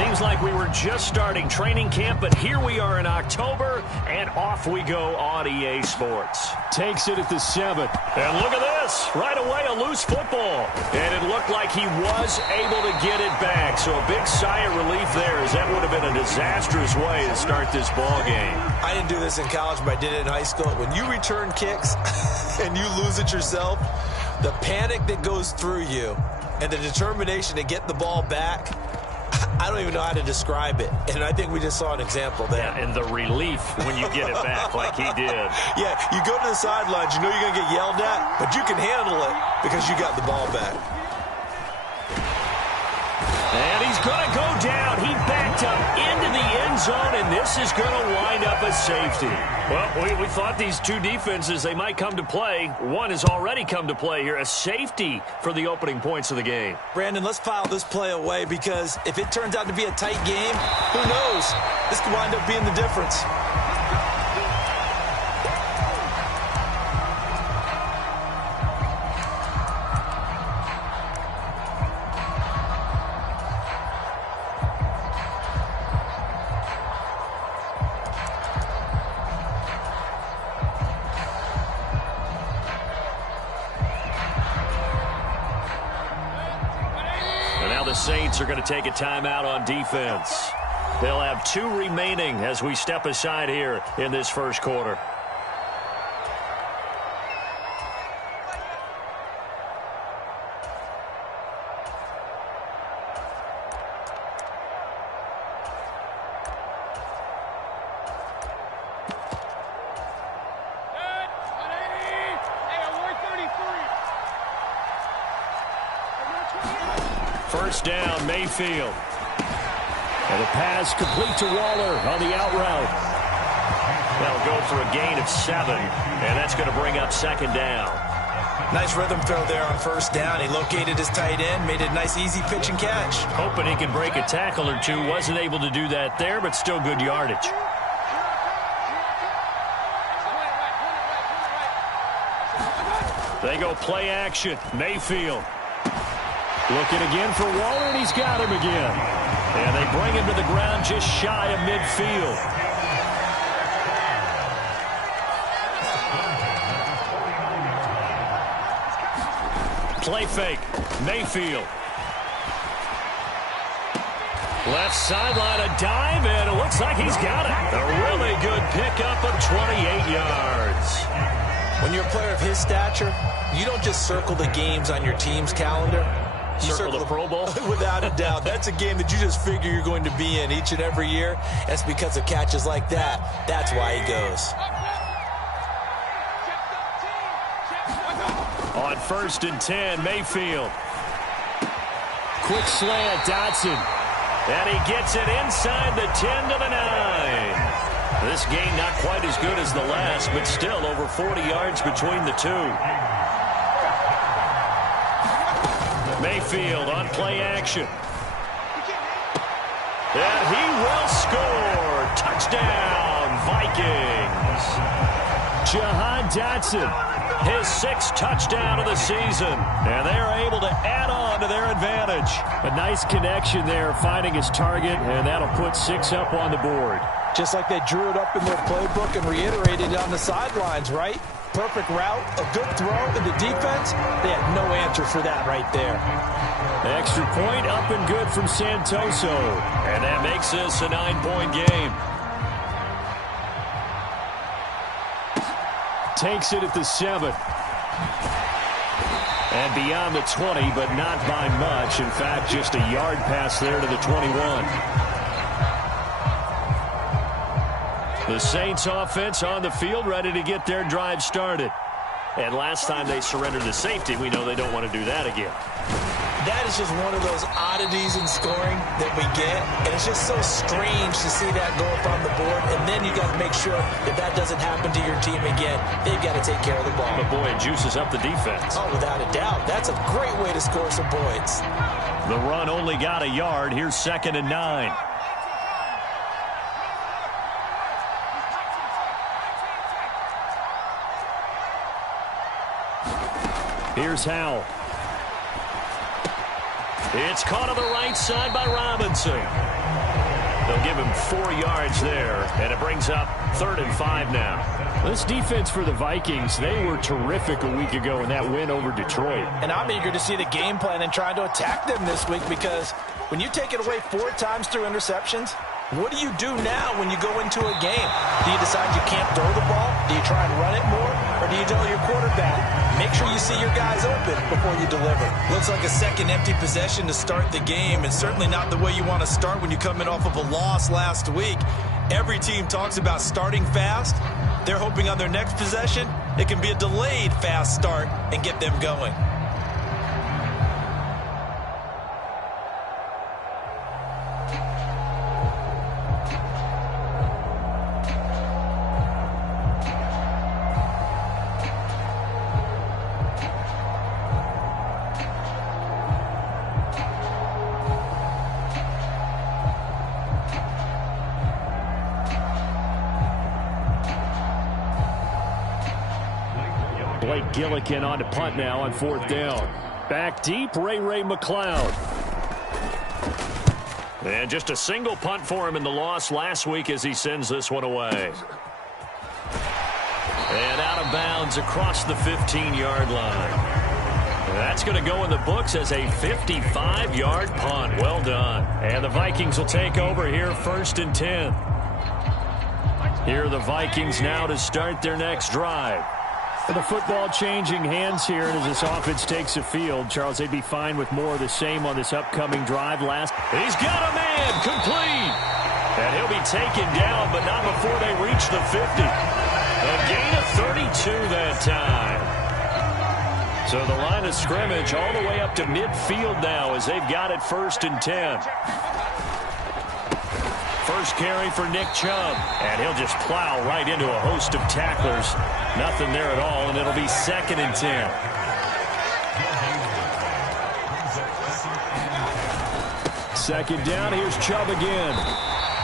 Seems like we were just starting training camp, but here we are in October, and off we go on EA Sports. Takes it at the 7. And look at this. Right away, a loose football. And it looked like he was able to get it back. So a big sigh of relief there, as that would have been a disastrous way to start this ball game. I didn't do this in college, but I did it in high school. When you return kicks and you lose it yourself, the panic that goes through you and the determination to get the ball back, I don't even know how to describe it. And I think we just saw an example there. Yeah, and the relief when you get it back like he did. Yeah, you go to the sidelines, you know you're going to get yelled at, but you can handle it because you got the ball back. And he's going to go down. He backed up into the end zone, and this is going to wind up a safety. Well, we thought these two defenses, they might come to play. One has already come to play here, a safety for the opening points of the game. Brandon, let's file this play away because if it turns out to be a tight game, who knows? This could wind up being the difference. The Saints are going to take a timeout on defense. They'll have 2 remaining as we step aside here in this first quarter. First down, Mayfield. And the pass complete to Waller on the out route. That'll go for a gain of 7, and that's going to bring up second down. Nice rhythm throw there on first down. He located his tight end, made it a nice easy pitch and catch. Hoping he can break a tackle or two. Wasn't able to do that there, but still good yardage. They go play action. Mayfield. Looking again for Waller, and he's got him again. And they bring him to the ground just shy of midfield. Play fake. Mayfield. Left sideline, a dive, and it looks like he's got it. A really good pickup of 28 yards. When you're a player of his stature, you don't just circle the games on your team's calendar. You circle the Pro Bowl? Without a doubt. That's a game that you just figure you're going to be in each and every year. That's because of catches like that. That's why he goes. On 1st and 10, Mayfield. Quick slant, Dotson. And he gets it inside the 10 to the 9. This game not quite as good as the last, but still over 40 yards between the two. Mayfield on play action. And he will score. Touchdown, Vikings. Jahan Dotson, his 6th touchdown of the season. And they're able to add on to their advantage. A nice connection there, finding his target, and that'll put 6 up on the board. Just like they drew it up in their playbook and reiterated it on the sidelines, right? Perfect route, a good throw, and the defense, they had no answer for that right there. Extra point up and good from Santoso. And that makes this a 9-point game. Takes it at the 7. And beyond the 20, but not by much. In fact, just a yard pass there to the 21. The Saints offense on the field, ready to get their drive started. And last time they surrendered the safety, we know they don't want to do that again. That is just one of those oddities in scoring that we get. And it's just so strange to see that go up on the board. And then you got to make sure that that doesn't happen to your team again. They've got to take care of the ball. But boy, it juices up the defense. Oh, without a doubt. That's a great way to score some points. The run only got a yard. Here's 2nd and 9. Here's Howell. It's caught on the right side by Robinson. They'll give him 4 yards there, and it brings up 3rd and 5 now. This defense for the Vikings, they were terrific a week ago in that win over Detroit. And I'm eager to see the game plan and trying to attack them this week, because when you take it away 4 times through interceptions, what do you do now when you go into a game? Do you decide you can't throw the ball? Do you try and run it more? Or do you tell your quarterback, make sure you see your guys open before you deliver? Looks like a second empty possession to start the game, and certainly not the way you want to start when you're coming off of a loss last week. Every team talks about starting fast. They're hoping on their next possession, it can be a delayed fast start and get them going. Gillikin on to punt now on 4th down. Back deep, Ray McLeod. And just a single punt for him in the loss last week as he sends this one away. And out of bounds across the 15-yard line. That's going to go in the books as a 55-yard punt. Well done. And the Vikings will take over here 1st and 10. Here are the Vikings now to start their next drive. The football changing hands here, and as this offense takes the field, Charles, they'd be fine with more of the same on this upcoming drive. He's got a man complete, and he'll be taken down, but not before they reach the 50. A gain of 32 that time. So the line of scrimmage all the way up to midfield now as they've got it 1st and 10. First carry for Nick Chubb, and he'll just plow right into a host of tacklers. Nothing there at all, and it'll be 2nd and 10. Second down, here's Chubb again.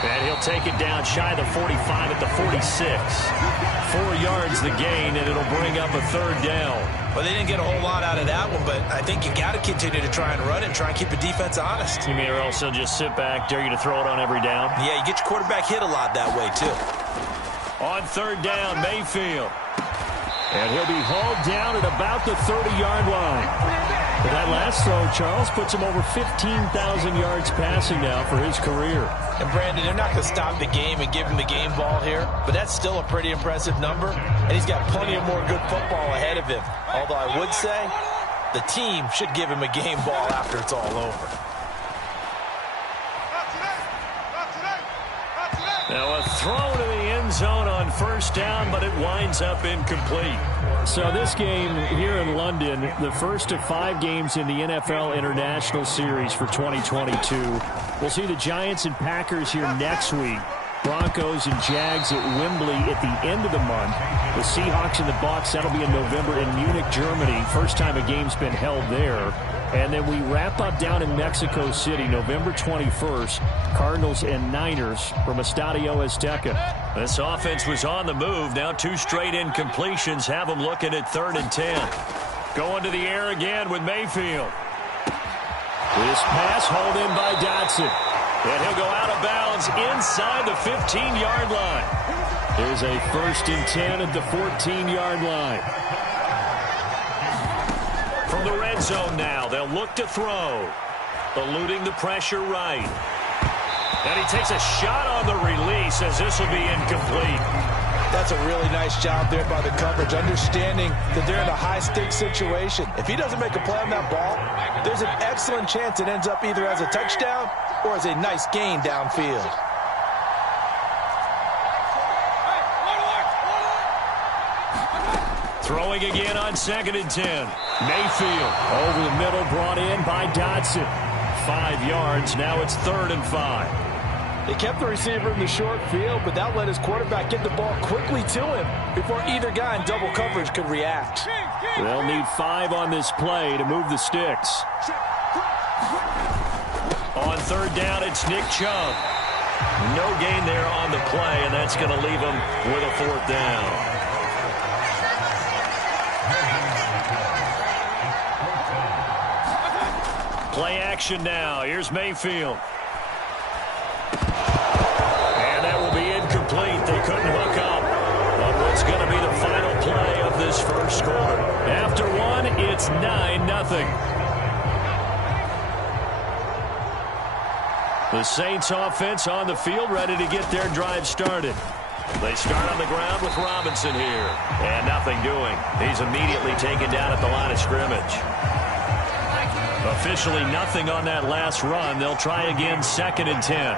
And he'll take it down shy of the 45 at the 46. 4 yards the gain, and it'll bring up a 3rd down. Well, they didn't get a whole lot out of that one, but I think you got to continue to try and run it and try and keep the defense honest. You may also just sit back, dare you to throw it on every down. Yeah, you get your quarterback hit a lot that way, too. On 3rd down, Mayfield. And he'll be hauled down at about the 30-yard line. But that last throw, Charles, puts him over 15,000 yards passing now for his career. And, Brandon, they're not going to stop the game and give him the game ball here, but that's still a pretty impressive number, and he's got plenty of more good football ahead of him. Although I would say the team should give him a game ball after it's all over. Now a throw to the end zone on 1st down, but it winds up incomplete. So this game here in London, the first of 5 games in the NFL International Series for 2022. We'll see the Giants and Packers here next week. Broncos and Jags at Wembley at the end of the month. The Seahawks and the Bucs, that'll be in November in Munich, Germany. First time a game's been held there. And then we wrap up down in Mexico City, November 21st. Cardinals and Niners from Estadio Azteca. This offense was on the move. Now 2 straight incompletions have them looking at 3rd and 10. Going to the air again with Mayfield. This pass hauled in by Dotson. And he'll go out of bounds inside the 15-yard line. There's a 1st and 10 at the 14-yard line. From the red zone now, they'll look to throw. Eluding the pressure right. And he takes a shot on the release as this will be incomplete. That's a really nice job there by the coverage, understanding that they're in a high-stakes situation. If he doesn't make a play on that ball, there's an excellent chance it ends up either as a touchdown or as a nice gain downfield. Throwing again on 2nd and 10. Mayfield over the middle, brought in by Dotson. 5 yards. Now it's 3rd and 5. They kept the receiver in the short field, but that let his quarterback get the ball quickly to him before either guy in double coverage could react. They'll need 5 on this play to move the sticks. On 3rd down, it's Nick Chubb. No gain there on the play, and that's going to leave him with a 4th down. Play action now. Here's Mayfield. first quarter. After one, it's 9-0. The Saints offense on the field, ready to get their drive started. They start on the ground with Robinson here. And nothing doing. He's immediately taken down at the line of scrimmage. Officially nothing on that last run. They'll try again, 2nd and 10.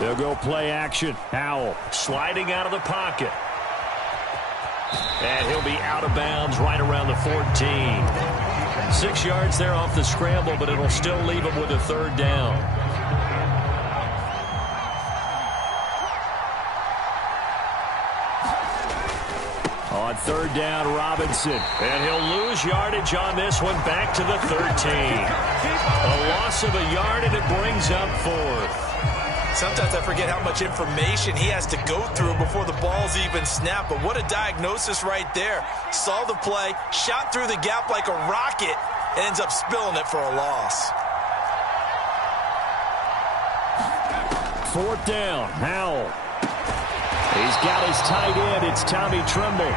They'll go play action. Howell sliding out of the pocket. And he'll be out of bounds right around the 14. 6 yards there off the scramble, but it'll still leave him with a 3rd down. On 3rd down, Robinson. And he'll lose yardage on this one, back to the 13. A loss of a yard, and it brings up 4th. Sometimes I forget how much information he has to go through before the ball's even snapped. But what a diagnosis right there. Saw the play, shot through the gap like a rocket, and ends up spilling it for a loss. 4th down, Howell. He's got his tight end. It's Tommy Tremble.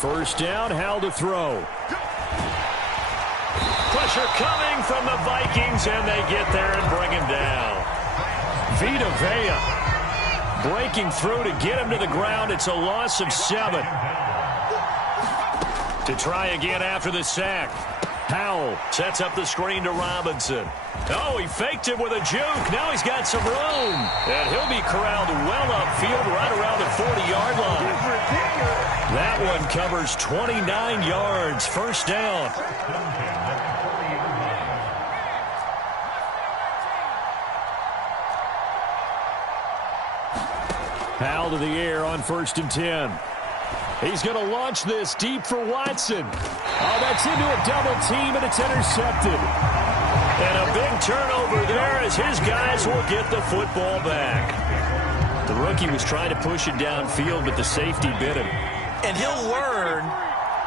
First down, Howell to throw. Pressure coming from the Vikings, and they get there and bring him down. Vita Vea breaking through to get him to the ground. It's a loss of 7. To try again after the sack. Howell sets up the screen to Robinson. Oh, he faked him with a juke. Now he's got some room. And he'll be corralled well upfield right around the 40-yard line. That one covers 29 yards. First down. Howell to the air on 1st and 10. He's going to launch this deep for Watson. Oh, that's into a double team, and it's intercepted. And a big turnover there as his guys will get the football back. The rookie was trying to push it downfield, but the safety bit him. And he'll learn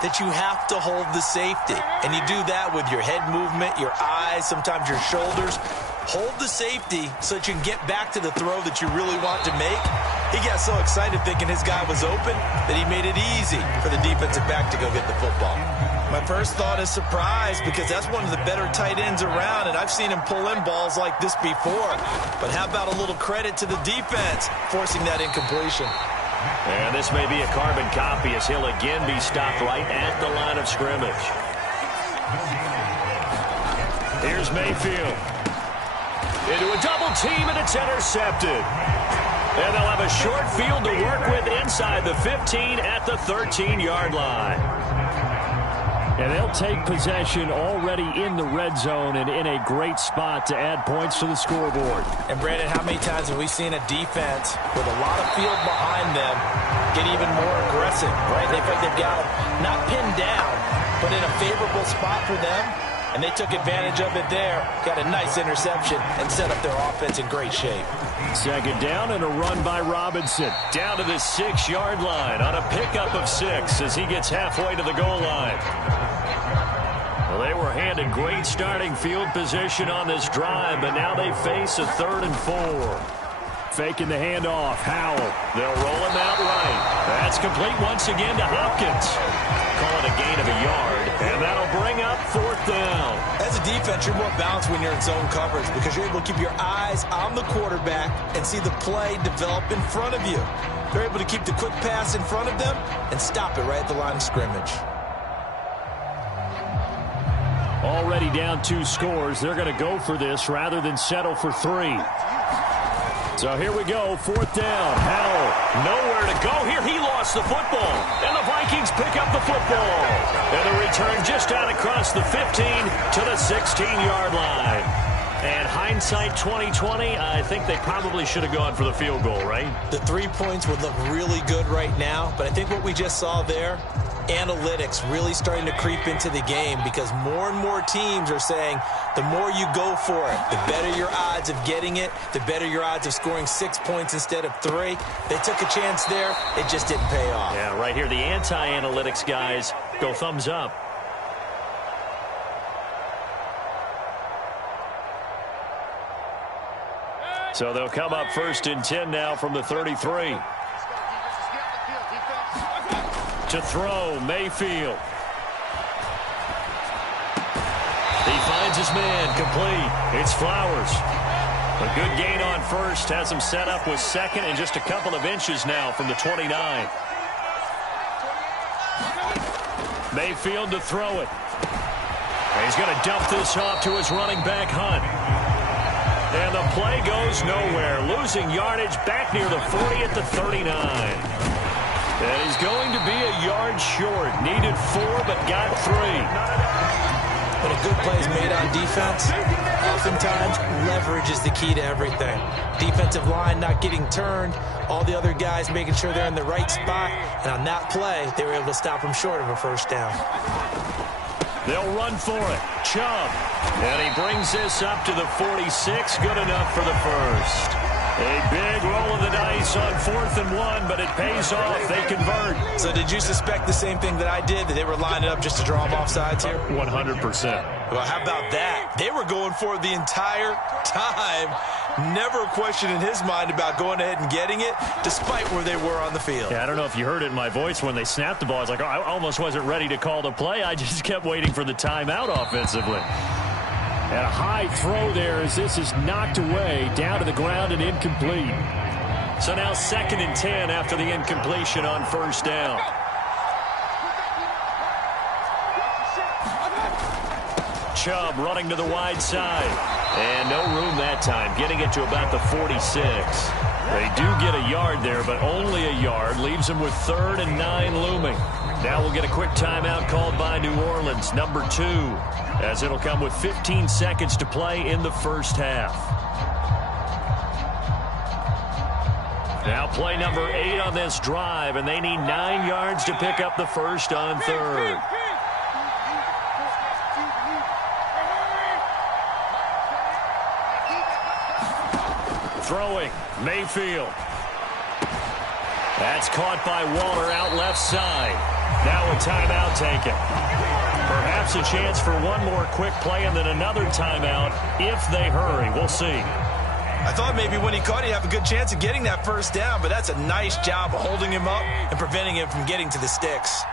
that you have to hold the safety. And you do that with your head movement, your eyes, sometimes your shoulders. Hold the safety so that you can get back to the throw that you really want to make. He got so excited thinking his guy was open that he made it easy for the defensive back to go get the football. My first thought is surprise, because that's one of the better tight ends around, and I've seen him pull in balls like this before. But how about a little credit to the defense forcing that incompletion? And this may be a carbon copy as he'll again be stopped right at the line of scrimmage. Here's Mayfield. Into a double team, and it's intercepted. And they'll have a short field to work with inside the 15 at the 13-yard line. And they'll take possession already in the red zone and in a great spot to add points to the scoreboard. And, Brandon, how many times have we seen a defense with a lot of field behind them get even more aggressive, right? They feel like they've got them not pinned down, but in a favorable spot for them. And they took advantage of it there. Got a nice interception and set up their offense in great shape. 2nd down and a run by Robinson. Down to the 6-yard line on a pickup of 6 as he gets halfway to the goal line. Well, they were handed great starting field position on this drive, but now they face a 3rd and 4. Faking the handoff. Howell. They'll roll him out right. That's complete once again to Hopkins. Call it a gain of a yard, and that'll bring up 4th down. As a defense, you're more balanced when you're in zone coverage because you're able to keep your eyes on the quarterback and see the play develop in front of you. They're able to keep the quick pass in front of them and stop it right at the line of scrimmage. Already down 2 scores. They're going to go for this rather than settle for 3. So here we go, 4th down. Howell, nowhere to go here. He lost the football, and the Vikings pick up the football. And the return just out across the 15 to the 16-yard line. And hindsight 2020, I think they probably should have gone for the field goal, right? The 3 points would look really good right now, but I think what we just saw there, analytics really starting to creep into the game because more and more teams are saying the more you go for it, the better your odds of getting it, the better your odds of scoring 6 points instead of 3. They took a chance there. It just didn't pay off. Yeah, right here, the anti-analytics guys go thumbs up. So they'll come up 1st and 10 now from the 33. To throw, Mayfield. He finds his man, complete. It's Flowers. A good gain on first, has him set up with second and just a couple of inches now from the 29. Mayfield to throw it. And he's going to dump this off to his running back, Hunt. And the play goes nowhere. Losing yardage back near the 40 at the 39. And he's going to be a yard short. Needed 4, but got 3. When a good play is made on defense, oftentimes leverage is the key to everything. Defensive line not getting turned, all the other guys making sure they're in the right spot. And on that play, they were able to stop him short of a first down. They'll run for it. Chubb. And he brings this up to the 46. Good enough for the first. A big roll of the dice on 4th and 1, but it pays off. They convert. So did you suspect the same thing that I did, that they were lining up just to draw them off sides here? 100%. Well, how about that? They were going for it the entire time. Never a question in his mind about going ahead and getting it, despite where they were on the field. Yeah, I don't know if you heard it in my voice when they snapped the ball. I was like, oh, I almost wasn't ready to call the play. I just kept waiting for the timeout offensively. And a high throw there as this is knocked away, down to the ground and incomplete. So now 2nd and 10 after the incompletion on first down. Chubb running to the wide side. And no room that time, getting it to about the 46. They do get a yard there, but only a yard. Leaves them with 3rd and 9 looming. Now we'll get a quick timeout called by New Orleans, number 2, as it'll come with 15 seconds to play in the first half. Now play number 8 on this drive, and they need 9 yards to pick up the first on 3rd. Throwing, Mayfield. That's caught by Waller out left side. Now a timeout taken. Perhaps a chance for one more quick play and then another timeout if they hurry. We'll see. I thought maybe when he caught, he'd have a good chance of getting that first down, but that's a nice job of holding him up and preventing him from getting to the sticks.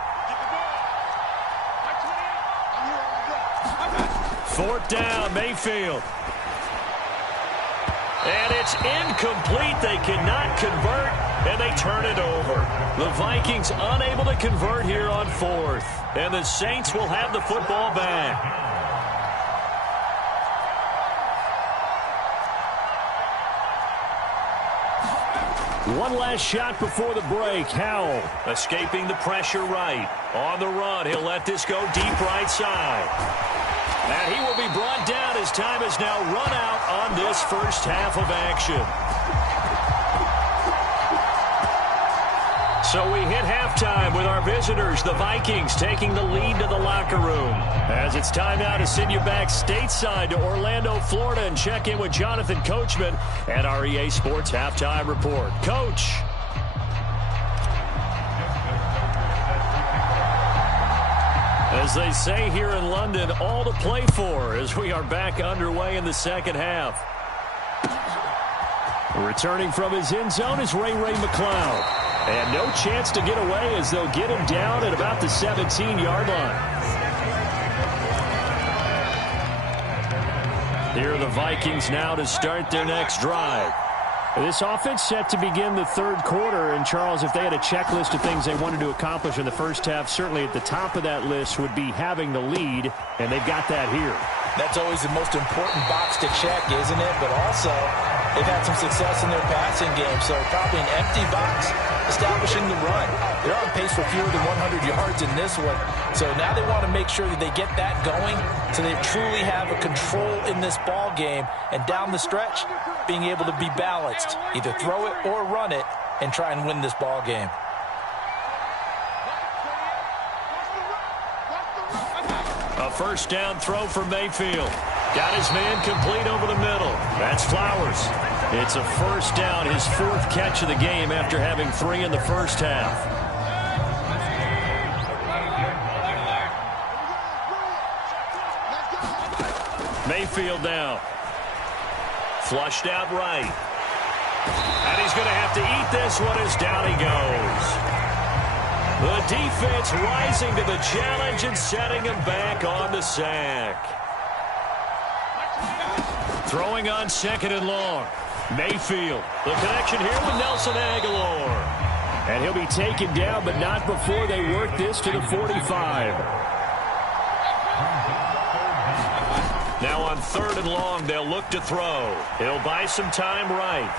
4th down, Mayfield. And it's incomplete. They cannot convert, and they turn it over. The Vikings unable to convert here on 4th. And the Saints will have the football back. One last shot before the break. Howell escaping the pressure right. On the run, he'll let this go deep right side. And he will be brought down as time is now run out on this first half of action. So we hit halftime with our visitors, the Vikings, taking the lead to the locker room. As it's time now to send you back stateside to Orlando, Florida, and check in with Jonathan Coachman at our EA Sports Halftime Report. Coach. As they say here in London, all to play for as we are back underway in the second half. Returning from his end zone is Ray McLeod. And no chance to get away as they'll get him down at about the 17-yard line. Here are the Vikings now to start their next drive. This offense set to begin the 3rd quarter. And, Charles, if they had a checklist of things they wanted to accomplish in the first half, certainly at the top of that list would be having the lead, and they've got that here. That's always the most important box to check, isn't it? But also, They've had some success in their passing game, so probably an empty box establishing the run. They're on pace for fewer than 100 yards in this one, so now they want to make sure that they get that going so they truly have a control in this ball game, and down the stretch, being able to be balanced, either throw it or run it, and try and win this ball game. A first down throw for Mayfield. Got his man complete over the middle. That's Flowers. It's a first down, his 4th catch of the game after having 3 in the first half. Mayfield now. Flushed out right. And he's going to have to eat this one as down he goes. The defense rising to the challenge and setting him back on the sack. Throwing on 2nd and long. Mayfield. The connection here with Nelson Aguilar. And he'll be taken down, but not before they work this to the 45. Now on 3rd and long, they'll look to throw. He'll buy some time right.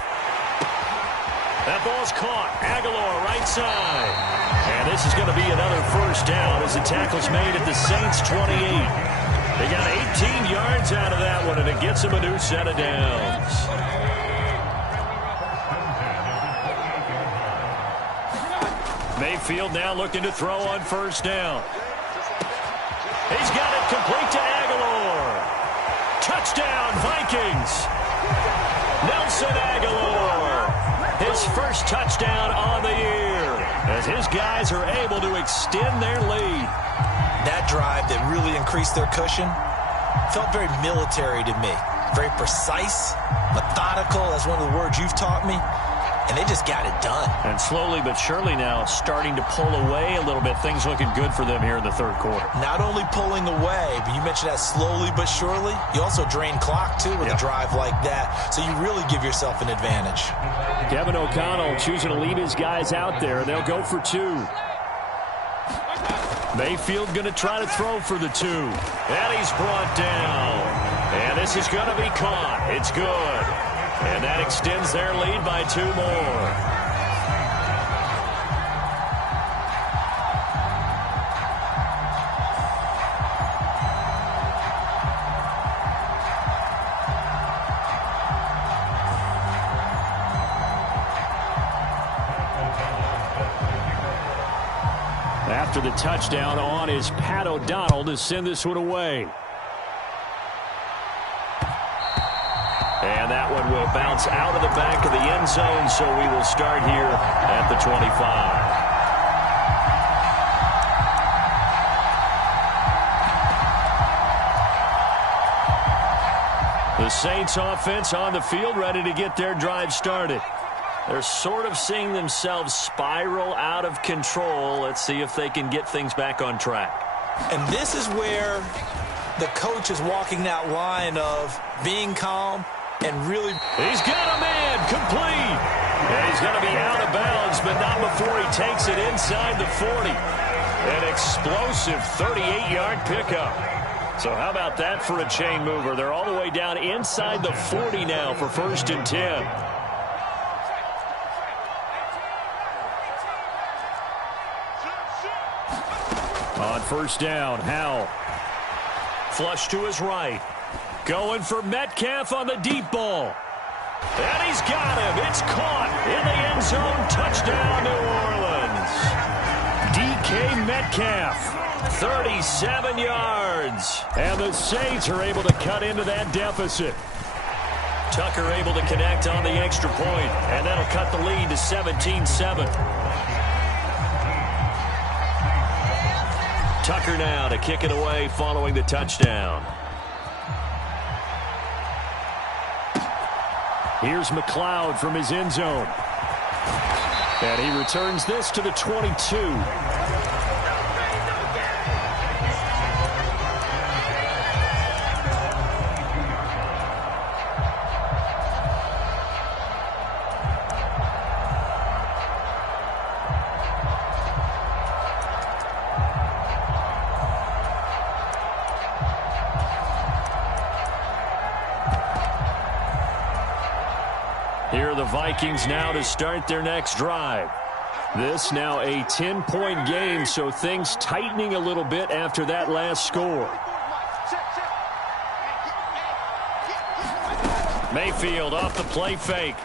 That ball's caught. Aguilar right side. And this is going to be another first down as the tackle's made at the Saints' 28. They got 18 yards out of that one, and it gets them a new set of downs. Mayfield now looking to throw on first down. He's got it complete to Aguilar. Touchdown, Vikings. Nelson Aguilar. His first touchdown on the year as his guys are able to extend their lead. That drive that really increased their cushion felt very military to me. Very precise, methodical, that's one of the words you've taught me. And they just got it done. And slowly but surely now starting to pull away a little bit. Things looking good for them here in the 3rd quarter. Not only pulling away, but you mentioned that slowly but surely. You also drain clock, too, with a drive like that. So you really give yourself an advantage. Kevin O'Connell choosing to lead his guys out there. They'll go for 2. Mayfield going to try to throw for the 2. And he's brought down. And this is going to be caught. It's good. And that extends their lead by 2 more. After the touchdown on is Pat O'Donnell to send this one away. And that one will bounce out of the back of the end zone, so we will start here at the 25. The Saints offense on the field, ready to get their drive started. They're sort of seeing themselves spiral out of control. Let's see if they can get things back on track. And this is where the coach is walking that line of being calm and really... He's got a man complete. And he's going to be out of bounds, but not before he takes it inside the 40. An explosive 38-yard pickup. So how about that for a chain mover? They're all the way down inside the 40 now for 1st and 10. On first down, Howell. Flush to his right. Going for Metcalf on the deep ball. And he's got him. It's caught in the end zone. Touchdown, New Orleans. DK Metcalf, 37 yards. And the Saints are able to cut into that deficit. Tucker able to connect on the extra point, and that'll cut the lead to 17-7. Tucker now to kick it away following the touchdown. Here's McLeod from his end zone. And he returns this to the 22. Here are the Vikings now to start their next drive. This now a 10-point game, so things tightening a little bit after that last score. Mayfield off the play fake.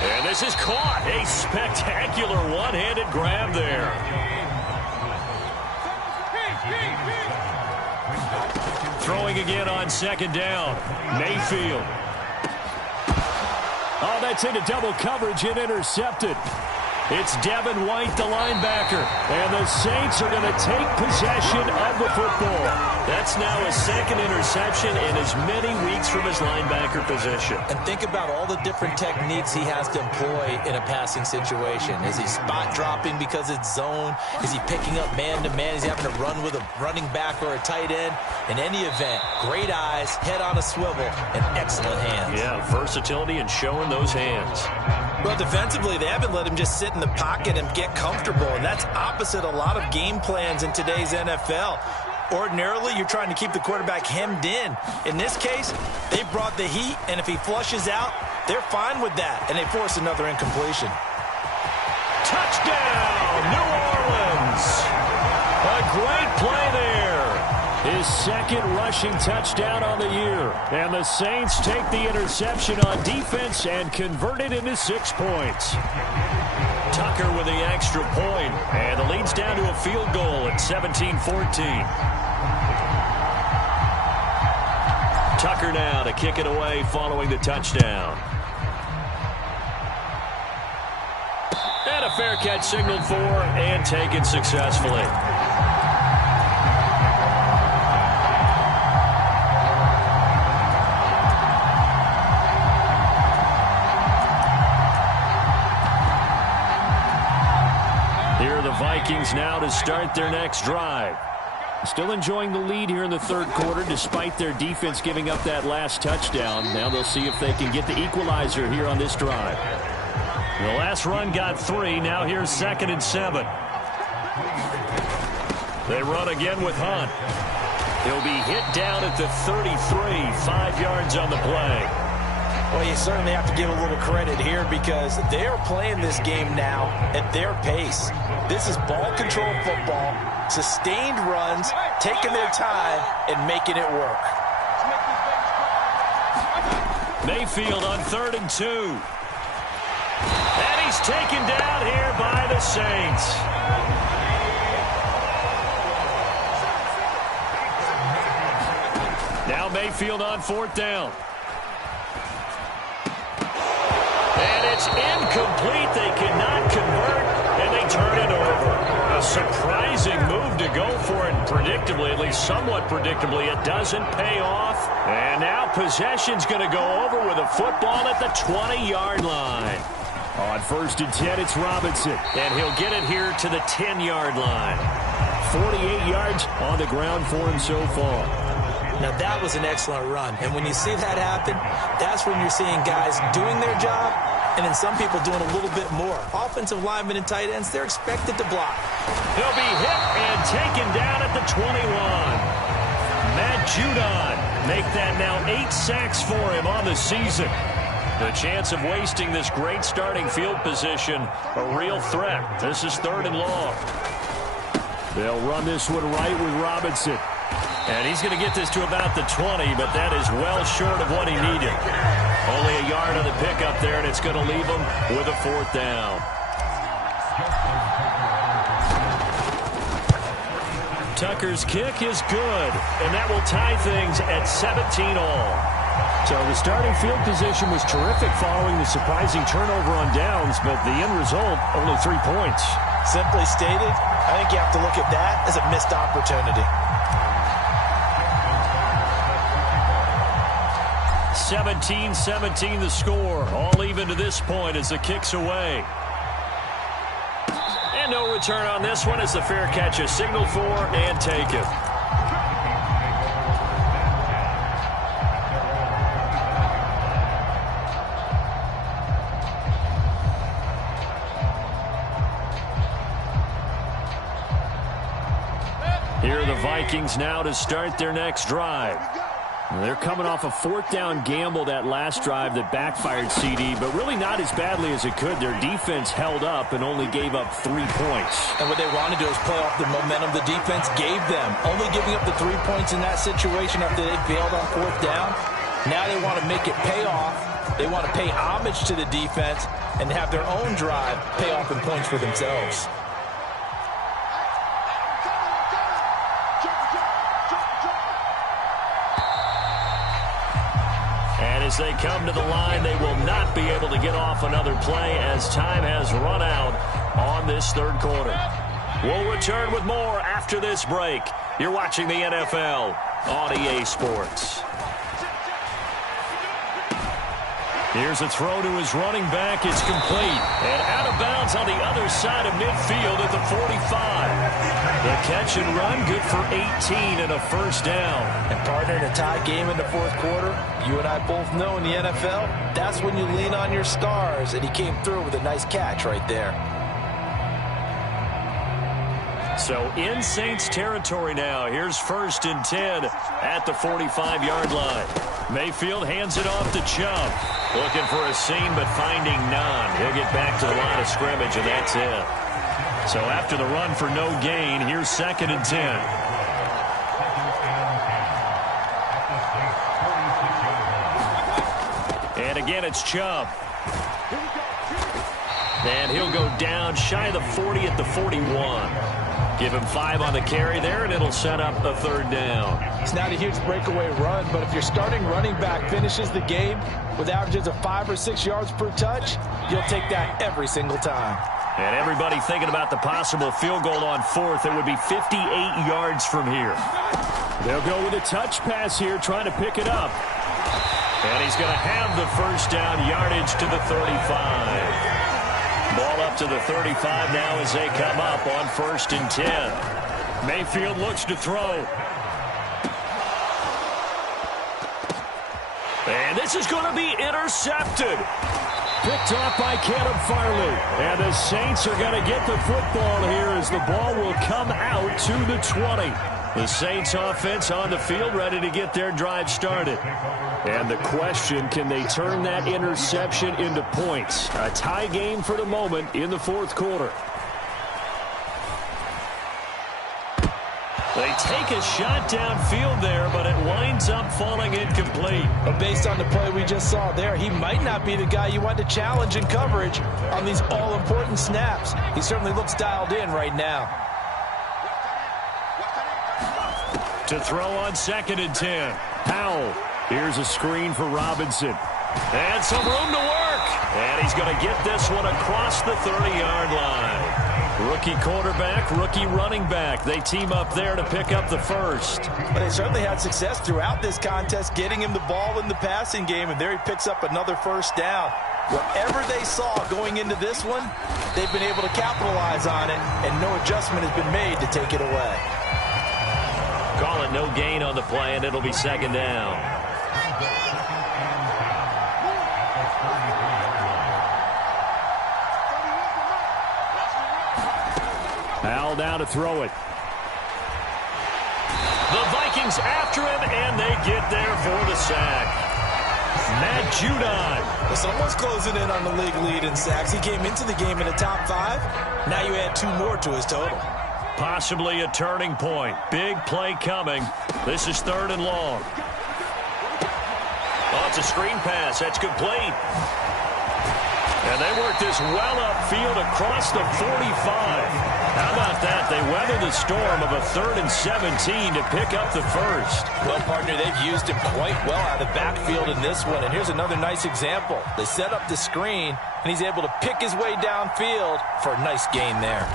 And this is caught. A spectacular one-handed grab there. Throwing again on second down. Mayfield. Oh, that's into double coverage and intercepted. It's Devin White, the linebacker. And the Saints are going to take possession of the football. That's now his second interception in as many weeks from his linebacker position. And think about all the different techniques he has to employ in a passing situation. Is he spot dropping because it's zone? Is he picking up man-to-man? Is he having to run with a running back or a tight end? In any event, great eyes, head on a swivel, and excellent hands. Yeah, versatility and showing those hands. Well, defensively, they haven't let him just sit in the pocket and get comfortable, and that's opposite a lot of game plans in today's NFL. Ordinarily, you're trying to keep the quarterback hemmed in. In this case, they brought the heat, and if he flushes out, they're fine with that, and they force another incompletion. Touchdown, New Orleans! A great play there. His second rushing touchdown on the year. And the Saints take the interception on defense and convert it into 6 points. Tucker with the extra point, and the lead's down to a field goal at 17-14. Tucker now to kick it away following the touchdown. And a fair catch signaled for and taken successfully. Vikings now to start their next drive. Still enjoying the lead here in the third quarter despite their defense giving up that last touchdown. Now they'll see if they can get the equalizer here on this drive. The last run got 3. Now here's 2nd and 7. They run again with Hunt. He'll be hit down at the 33, 5 yards on the play. Well, you certainly have to give a little credit here because they are playing this game now at their pace. This is ball control football, sustained runs, taking their time, and making it work. Mayfield on 3rd and 2. And he's taken down here by the Saints. Now Mayfield on 4th down. And it's incomplete. They cannot convert, and they turn it over. A surprising move to go for it, predictably, at least somewhat predictably. It doesn't pay off. And now possession's going to go over with a football at the 20-yard line. On 1st and 10, it's Robinson. And he'll get it here to the 10-yard line. 48 yards on the ground for him so far. Now, that was an excellent run. And when you see that happen, that's when you're seeing guys doing their job and then some people doing a little bit more. Offensive linemen and tight ends, they're expected to block. He'll be hit and taken down at the 21. Matt Judon make that now 8 sacks for him on the season. The chance of wasting this great starting field position, a real threat. This is 3rd and long. They'll run this one right with Robinson. And he's going to get this to about the 20, but that is well short of what he needed. Only a yard on the pickup there, and it's going to leave him with a 4th down. Tucker's kick is good, and that will tie things at 17 all. So the starting field position was terrific following the surprising turnover on downs, but the end result, only 3 points. Simply stated, I think you have to look at that as a missed opportunity. 17-17 the score. All even to this point as the kick's away. And no return on this one as the fair catch is signaled for and taken. Here are the Vikings now to start their next drive. They're coming off a fourth down gamble that last drive that backfired, CD, but really not as badly as it could. Their defense held up and only gave up 3 points. And what they want to do is play off the momentum the defense gave them. Only giving up the 3 points in that situation after they bailed on fourth down. Now they want to make it pay off. They want to pay homage to the defense and have their own drive pay off in points for themselves. And as they come to the line, they will not be able to get off another play as time has run out on this third quarter. We'll return with more after this break. You're watching the NFL on EA Sports. Here's a throw to his running back. It's complete. And out of bounds on the other side of midfield at the 45. The catch and run good for 18 and a first down. And partner, in a tie game in the fourth quarter, you and I both know in the NFL, that's when you lean on your stars. And he came through with a nice catch right there. So in Saints territory now. Here's 1st and 10 at the 45-yard line. Mayfield hands it off to Chubb. Looking for a seam, but finding none. He'll get back to the line of scrimmage, and that's it. So after the run for no gain, here's 2nd and 10. And again, it's Chubb. And he'll go down shy of the 40 at the 41. Give him 5 on the carry there, and it'll set up a 3rd down. It's not a huge breakaway run, but if your starting running back finishes the game with averages of 5 or 6 yards per touch, you'll take that every single time. And everybody thinking about the possible field goal on 4th. It would be 58 yards from here. They'll go with a touch pass here, trying to pick it up. And he's going to have the first down, yardage to the 35. Ball up to the 35 now as they come up on 1st and 10. Mayfield looks to throw. And this is going to be intercepted. Picked off by Caleb Farley. And the Saints are going to get the football here as the ball will come out to the 20. The Saints offense on the field ready to get their drive started. And the question, can they turn that interception into points? A tie game for the moment in the fourth quarter. They take a shot downfield there, but it winds up falling incomplete. But based on the play we just saw there, he might not be the guy you want to challenge in coverage on these all-important snaps. He certainly looks dialed in right now. To throw on 2nd and 10. Powell. Here's a screen for Robinson. And some room to work. And he's going to get this one across the 30-yard line. Rookie quarterback, rookie running back. They team up there to pick up the first. But they certainly had success throughout this contest, getting him the ball in the passing game, and there he picks up another first down. Whatever they saw going into this one, they've been able to capitalize on it, and no adjustment has been made to take it away. Call it no gain on the play, and it'll be 2nd down. Powell down to throw it. The Vikings after him, and they get there for the sack. Matt Judon. Well, someone's closing in on the league lead in sacks. He came into the game in the top 5. Now you add 2 more to his total. Possibly a turning point. Big play coming. This is 3rd and long. Oh, it's a screen pass. That's complete. And they work this well upfield across the 45. How about that? They weather the storm of a 3rd and 17 to pick up the first. Well, partner, they've used him quite well out of the backfield in this one. And here's another nice example. They set up the screen, and he's able to pick his way downfield for a nice gain there.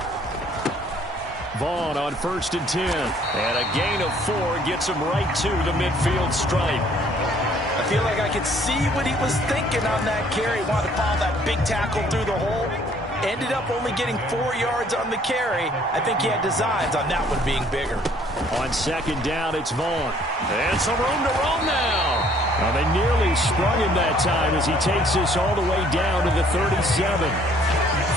Vaughn on 1st and 10. And a gain of 4 gets him right to the midfield stripe. I feel like I could see what he was thinking on that carry. Wanted to follow that big tackle through the hole. Ended up only getting 4 yards on the carry. I think he had designs on that one being bigger. On 2nd down, it's Vaughn. And some room to roam now. Well, they nearly sprung him that time as he takes this all the way down to the 37.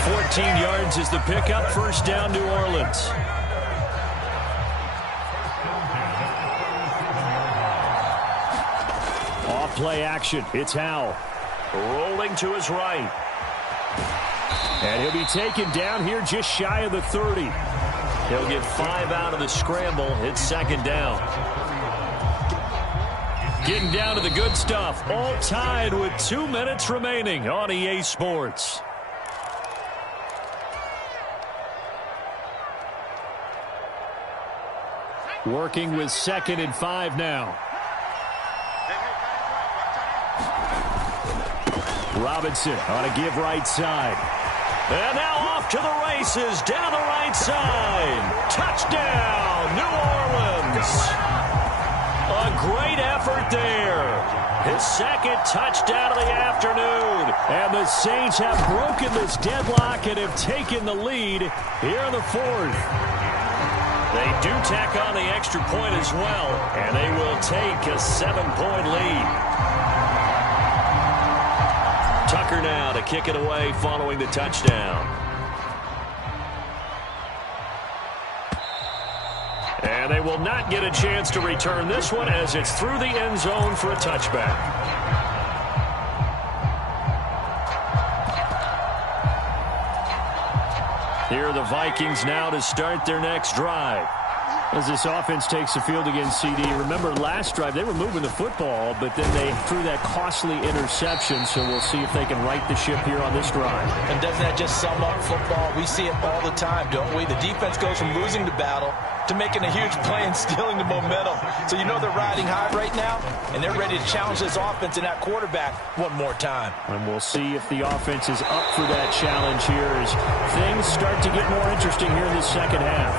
14 yards is the pickup. First down, New Orleans. play action. It's Howell. Rolling to his right. And he'll be taken down here just shy of the 30. He'll get 5 out of the scramble. It's second down. Getting down to the good stuff. All tied with 2 minutes remaining on EA Sports. Working with 2nd and 5 now. Robinson on a give right side. And now off to the races down the right side. Touchdown, New Orleans. A great effort there. His 2nd touchdown of the afternoon. And the Saints have broken this deadlock and have taken the lead here in the 4th. They do tack on the extra point as well, and they will take a 7-point lead. Tucker now to kick it away following the touchdown. And they will not get a chance to return this one as it's through the end zone for a touchback. Here are the Vikings now to start their next drive. As this offense takes the field against CD, remember last drive they were moving the football, but then they threw that costly interception, so we'll see if they can right the ship here on this drive. And doesn't that just sum up football? We see it all the time, don't we? The defense goes from losing the battle to making a huge play and stealing the momentum. So you know they're riding high right now, and they're ready to challenge this offense and that quarterback one more time. And we'll see if the offense is up for that challenge here as things start to get more interesting here in the second half.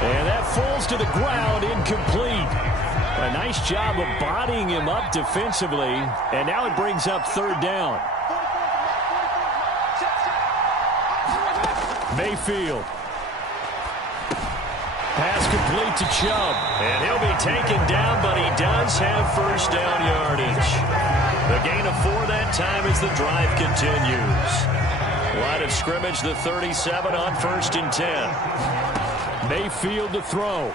And that falls to the ground, incomplete. A nice job of bodying him up defensively, and now it brings up 3rd down. Mayfield. Pass complete to Chubb. And he'll be taken down, but he does have 1st down yardage. The gain of 4 that time as the drive continues. Line of scrimmage, the 37 on 1st and 10. Mayfield to throw.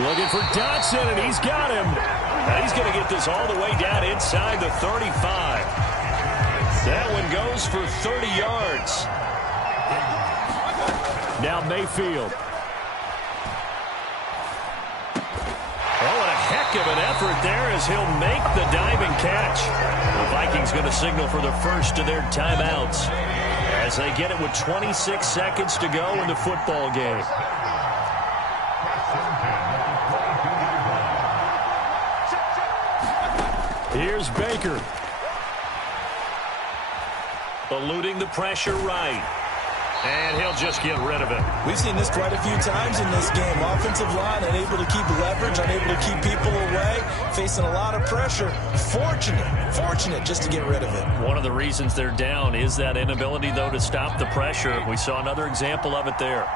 Looking for Dotson, and he's got him. And he's going to get this all the way down inside the 35. That one goes for 30 yards. Now Mayfield. Oh, and a heck of an effort there as he'll make the diving catch. The Vikings going to signal for the first of their timeouts as they get it with 26 seconds to go in the football game. Here's Baker. Eluding the pressure right. And he'll just get rid of it. We've seen this quite a few times in this game. Offensive line unable to keep leverage, unable to keep people away, facing a lot of pressure. Fortunate just to get rid of it. One of the reasons they're down is that inability, though, to stop the pressure. We saw another example of it there.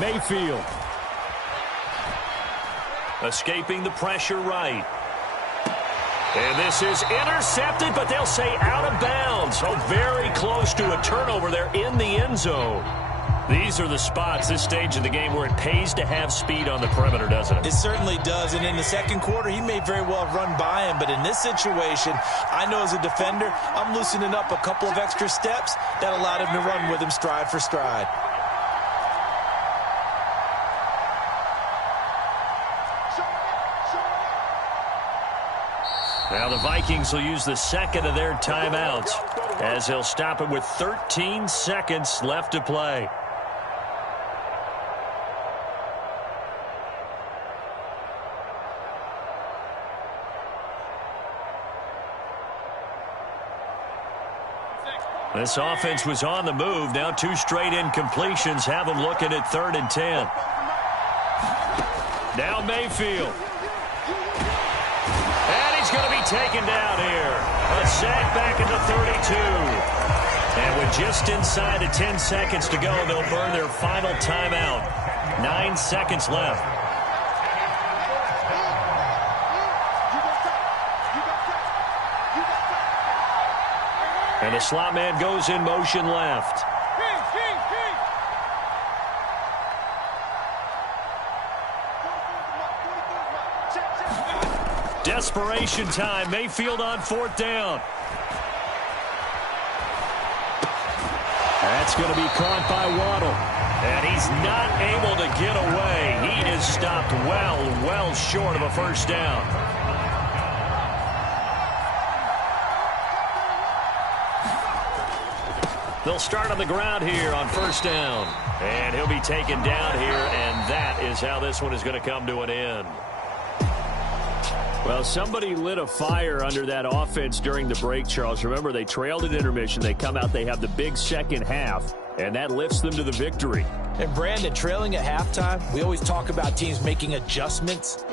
Mayfield. Escaping the pressure right. And this is intercepted, but they'll say out of bounds. So very close to a turnover there in the end zone. These are the spots, this stage of the game, where it pays to have speed on the perimeter, doesn't it? It certainly does. And in the second quarter, he may very well run by him. But in this situation, I know as a defender, I'm loosening up a couple of extra steps that allowed him to run with him stride for stride. Now the Vikings will use the 2nd of their timeouts as they'll stop it with 13 seconds left to play. This offense was on the move. Now 2 straight incompletions have them looking at 3rd and 10. Now Mayfield. And he's going to be taken down here. A sack back at the 32. And with just inside of 10 seconds to go, they'll burn their final timeout. 9 seconds left. And the slot man goes in motion left. Desperation time. Mayfield on 4th down. That's going to be caught by Waddle. And he's not able to get away. He is stopped well short of a first down. They'll start on the ground here on 1st down. And he'll be taken down here, and that is how this one is going to come to an end. Well, somebody lit a fire under that offense during the break, Charles. Remember, they trailed at intermission. They come out, they have the big second half, and that lifts them to the victory. And, Brandon, trailing at halftime, we always talk about teams making adjustments.